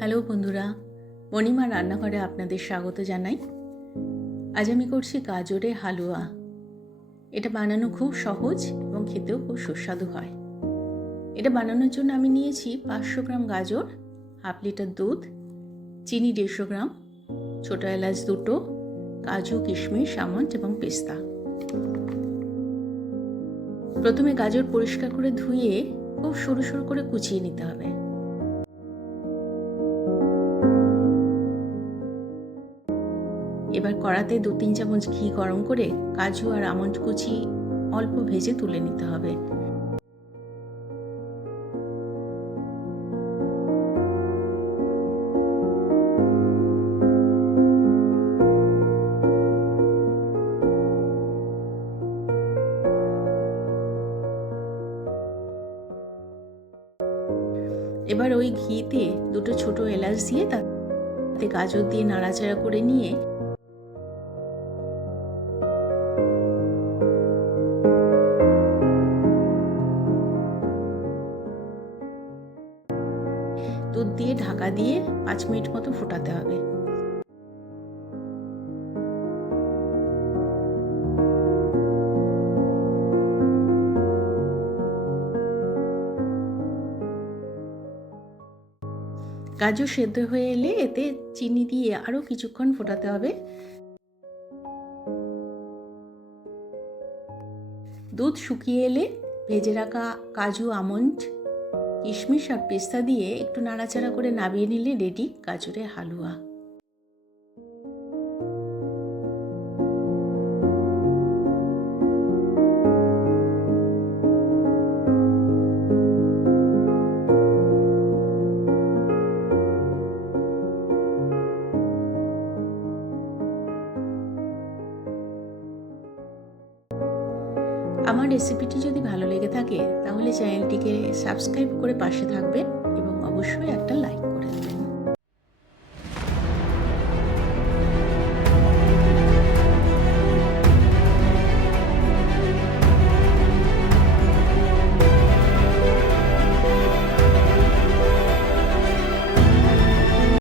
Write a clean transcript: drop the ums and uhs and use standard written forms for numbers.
Hello বন্ধুরা, মণিমা রান্নাঘরে আপনাদের স্বাগত জানাই। আজ আমি করছি গাজরের হালুয়া। এটা বানানো খুব সহজ এবং খেতেও খুব সুস্বাদু হয়। এটা বানানোর জন্য আমি নিয়েছি 500 গ্রাম গাজর, হাফ লিটার দুধ, চিনি 150 গ্রাম, ছোটো এলাচ 2টো, কাজু, কিশমিশ, আমন্ড এবং পেস্তা। প্রথমে গাজর পরিষ্কার করে ধুয়ে খুব সরু সরু করে কুচিয়ে নিতে হবে। এবার কড়াতে 2-3 চামচ ঘি গরম করে কাজু আর আমন্ড কুচি অল্প ভেজে তুলে নিতে হবে। এবার ওই ঘিতে 2টো ছোটো এলাচ দিয়ে তাতে গাজর দিয়ে নাড়াচাড়া করে নিয়ে দুধ দিয়ে ঢাকা দিয়ে 5 মিনিট মতো ফোটাতে হবে। গাজর সেদ্ধ হয়ে এলে এতে চিনি দিয়ে আরও কিছুক্ষণ ফোটাতে হবে। দুধ শুকিয়ে এলে ভেজে রাখা কাজু, আমন্ড, কিশমিশ আর পেস্তা দিয়ে একটু নাড়াচাড়া করে নামিয়ে নিলে রেডি গাজরের হালুয়া। আমার রেসিপিটি যদি ভালো লেগে থাকে তাহলে চ্যানেলটিকে সাবস্ক্রাইব করে পাশে থাকবেন এবং অবশ্যই একটা লাইক